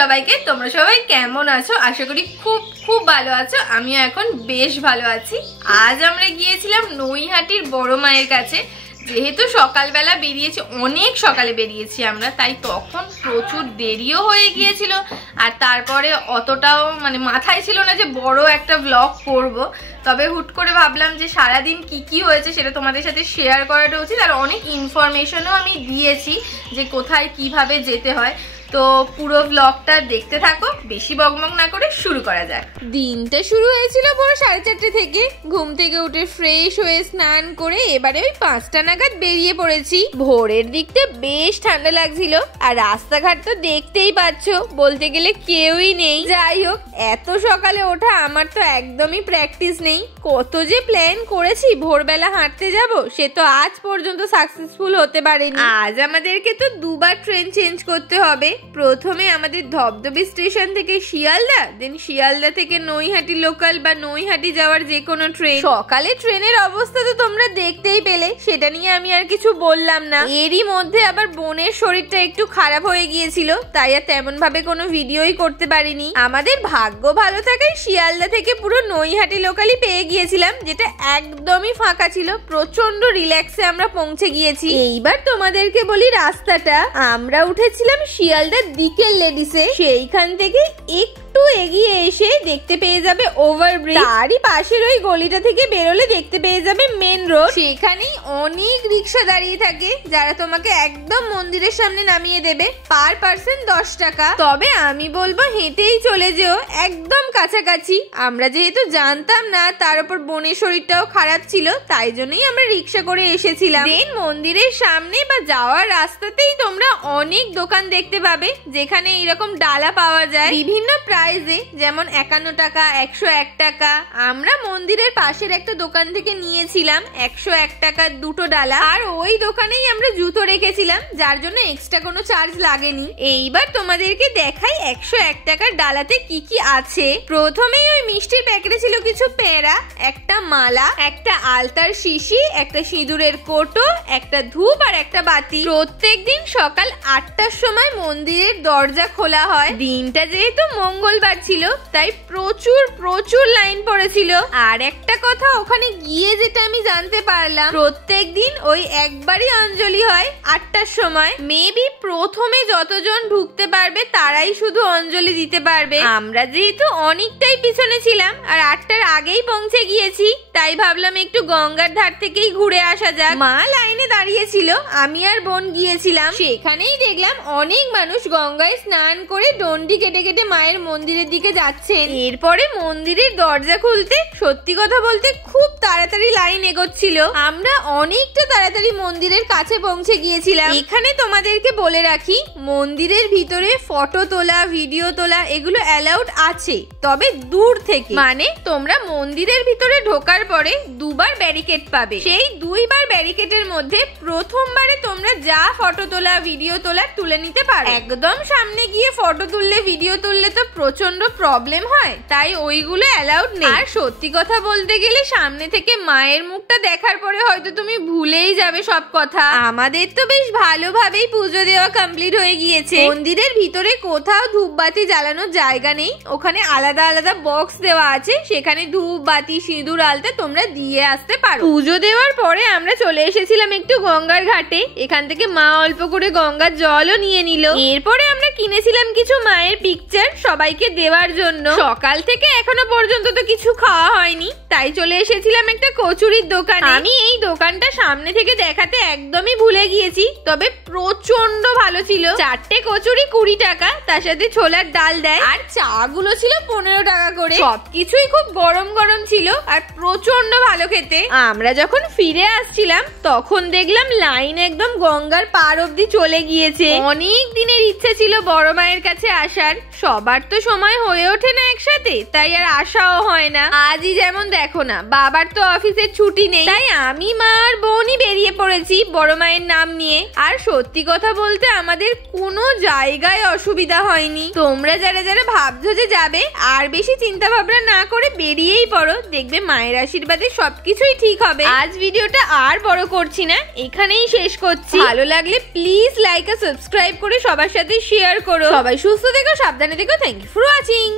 সবাইকে, তোমরা সবাই কেমন আছো? আশা করি খুব খুব ভালো আছো। আমিও এখন বেশ ভালো আছি। আজ আমরা গিয়েছিলাম নৈহাটির বড় মায়ের কাছে। যেহেতু সকালবেলা বেরিয়েছি, অনেক সকালে বেরিয়েছি আমরা, তাই তখন প্রচুর দেরিও হয়ে গিয়েছিল। আর তারপরে অতটাও মাথায় ছিল না যে বড় একটা ব্লগ করব। তবে হুট করে ভাবলাম যে সারাদিন কি কি হয়েছে সেটা তোমাদের সাথে শেয়ার করাটা উচিত। আর অনেক ইনফরমেশনও আমি দিয়েছি যে কোথায় কিভাবে যেতে হয়। তো পুরো ব্লগটা দেখতে থাকো, বেশি বকবক না করে শুরু করা যাক। দিনটা শুরু হয়েছিল ভোর 4:30 থেকে। ঘুম থেকে উঠে ফ্রেশ হয়ে স্নান করে এবারে ওই 5টা নাগাদ বেরিয়ে পড়েছি। ভোরের দিকটা বেশ ঠান্ডা লাগছিল, আর রাস্তাঘাট তো দেখতেই পাচ্ছ, বলতে গেলে কেউই নেই। যাই হোক, এত সকালে ওঠা আমার তো একদমই প্র্যাকটিস নেই। কত যে প্ল্যান করেছি ভোরবেলা হাঁটতে যাব, সে তো আজ পর্যন্ত সাকসেসফুল হতে পারেনি। আজ আমাদেরকে তো দুবার ট্রেন চেঞ্জ করতে হবে। প্রথমে আমাদের ধবধবি স্টেশন থেকে শিয়ালদা, দেন শিয়ালদা থেকে নৈহাটি লোকাল বা নৈহাটি যাওয়ার যে কোনো ট্রেন। সকালে ট্রেনের অবস্থা তো তোমরা দেখতেই পেলে, সেটা নিয়ে আমি আর কিছু বললাম না। এরই মধ্যে আবার বোনের শরীরটা একটু খারাপ হয়ে গিয়েছিল, তাই আর তেমন ভাবে কোনো ভিডিওই করতে পারিনি। আমাদের ভাগ্য ভালো থাকায় শিয়ালদা থেকে পুরো নৈহাটি লোকালই পেয়ে গিয়েছিলাম, যেটা একদমই ফাঁকা ছিল। প্রচন্ড রিল্যাক্সে আমরা পৌঁছে গিয়েছি। এইবার তোমাদেরকে বলি রাস্তাটা। আমরা উঠেছিলাম শিয়ালদা দিকের লেডিসে। সেইখান থেকে একটু এগিয়ে এসে দেখতে পেয়ে যাবে ওভারব্রিজ। তারই পাশের ওই গলিটা থেকে বেরোলে দেখতে পেয়ে যাবে মেন রোড। সেখানেই অনেক রিক্সা দাঁড়িয়ে থাকে, যারা তোমাকে একদম মন্দিরের সামনে নামিয়ে দেবে। পার পার্সন 10 টাকা। তবে আমি বলবো হেঁটেই চলে যেও, একদম কাছাকাছি। আমরা যেহেতু জানতাম না, তার উপর বোনের শরীরটাও খারাপ ছিল, তাই জন্যই আমরা রিক্সা করে এসেছিলাম। দেন মন্দিরের সামনে বা যাওয়ার রাস্তাতেই তোমরা অনেক দোকান দেখতে পাবে, যেখানে এরকম ডালা পাওয়া যায় বিভিন্ন প্রাইসে, যেমন 51 টাকা, 101 টাকা। আমরা মন্দিরের পাশের একটা দোকান থেকে নিয়েছিলাম 101 টাকার 2টো ডালা। আর ওই দোকানেই আমরা জুতো রেখেছিলাম, যার জন্য এক্সট্রা কোনো চার্জ লাগেনি। এইবার তোমাদেরকে দেখাই 101 টাকার ডালাতে কি কি আছে। প্রথমেই ওই মিষ্টির প্যাকেটে ছিল কিছু পেঁড়া, একটা মালা, একটা আলতার শিশি, একটা সিঁদুরের কোটো, একটা ধূপ আর একটা বাতি। প্রত্যেকদিন সকাল 8টার সময় মন্দিরের দরজা খোলা হয়। দিনটা যেহেতু মঙ্গলবার ছিল, তাই প্রচুর প্রচুর লাইন পড়েছিল। আর একটা কথা, ওখানে গিয়ে যেটা আমি জানতে পারলাম, প্রত্যেকদিন ওই একবারই অঞ্জলি হয় 8টার সময়। মেবি প্রথমে যতজন ঢুকতে পারবে তারাই শুধু অঞ্জলি দিতে পারবে। আমরা যেহেতু অনেকটাই পিছনে ছিলাম আর 8টার আগেই পৌঁছে গিয়েছি, তাই ভাবলাম একটু গঙ্গার ধার থেকেই ঘুরে আসা যাক। মা লাইনে দাঁড়িয়েছিল, আমি আর বোন গিয়েছিলাম। সেখানেই দেখলাম অনেক মানুষ গঙ্গায় স্নান করে ডন্ডি কেটে কেটে মায়ের মন্দিরের দিকে যাচ্ছেন। এরপরে মন্দিরের দরজা খুলতে সত্যি কথা বলতে খুব তাড়াতাড়ি লাইন এগোচ্ছিল। আমরা অনেকটা তাড়াতাড়ি মন্দিরের কাছে পৌঁছে গিয়েছিলাম। এখানে তোমাদেরকে বলে রাখি, মন্দিরের ভিতরে ফটো তোলা, ভিডিও তোলা এগুলো অ্যালাউড আছে, তবে দূর থেকে। মানে তোমরা মন্দিরের ভিতরে ঢোকার পরে দুবার ব্যারিকেড পাবে। সেই 2বার ব্যারিকেডের মধ্যে প্রথমবারে তোমরা যা ফটো তোলা, ভিডিও তোলা তুলে নিতে পারো। একদম সামনে গিয়ে ফটো তুললে, ভিডিও তুললে তো প্রচন্ড প্রবলেম হয়, তাই ওইগুলো অ্যালাউড নেই। আর সত্যি কথা বলতে গেলে সামনে থেকে মায়ের মুখটা দেখার পরে হয়তো তুমি ভুলেই যাবে সব কথা। আমাদের তো বেশ ভালোভাবেই পুজো দেওয়া কমপ্লিট হয়ে গিয়েছে। মন্দিরের ভিতরে কোথাও ধূপবাতি জ্বালানোর জায়গা নেই, ওখানে আলাদা আলাদা বক্স দেওয়া আছে, সেখানে ধূপ বাতি, সিঁদুর, আলতা তোমরা দিয়ে আসতে পারো। পুজো দেওয়ার পরে আমরা চলে এসেছিলাম একটু গঙ্গার ঘাটে। এখান থেকে মা অল্প করে গঙ্গার জলও নিয়ে নিল। এরপরে আমরা কিনেছিলাম কিছু মায়ের পিকচার সবাইকে দেওয়ার জন্য। সকাল থেকে এখনো পর্যন্ত তো কিছু খাওয়া হয়নি, তাই চলে এসেছিলাম একটা কচুরির দোকানে। আমি এই দোকানটা সামনে থেকে দেখাতে একদমই ভুলে গিয়েছি, তবে প্রচন্ড ভালো ছিল। 4টে কচুরি 20 টাকা, তার সাথে ছোলার ডাল দেয়, আর চা গুলো ছিল 15 টাকা করে। সবকিছুই খুব গরম গরম ছিল আর প্রচন্ড ভালো খেতে। আমরা যখন ফিরে আসছিলাম তখন দেখলাম লাইন একদম গঙ্গার পার অব্দি চলে গিয়েছে। অনেক দিনের ইচ্ছে ছিল বড় মায়ের কাছে আসার, সবার তো সময় হয়ে ওঠে না একসাথে, তাই আর আসাও হয় না। আজই যেমন দেখো দেখো না, বাবার তো অফিসের ছুটি নেই, তাই আমি মা আর বোনই বেরিয়ে পড়েছি বড় মায়ের নাম নিয়ে। আর সত্যি কথা বলতে আমাদের কোনো জায়গায় অসুবিধা হয়নি। তোমরা যারা যারা ভাবছো যে যাবে, আর বেশি চিন্তা ভাবনা না করে বেরিয়েই পড়ো, দেখবে মায়ের আশীর্বাদে সবকিছুই ঠিক হবে। আজ ভিডিওটা আর বড় করছি না, এখানেই শেষ করছি। ভালো লাগলে প্লিজ লাইক আর সাবস্ক্রাইব করে সবার সাথে শেয়ার করো। সবাই সুস্থ থেকো, সাবধানে থেকো। Thank you for watching.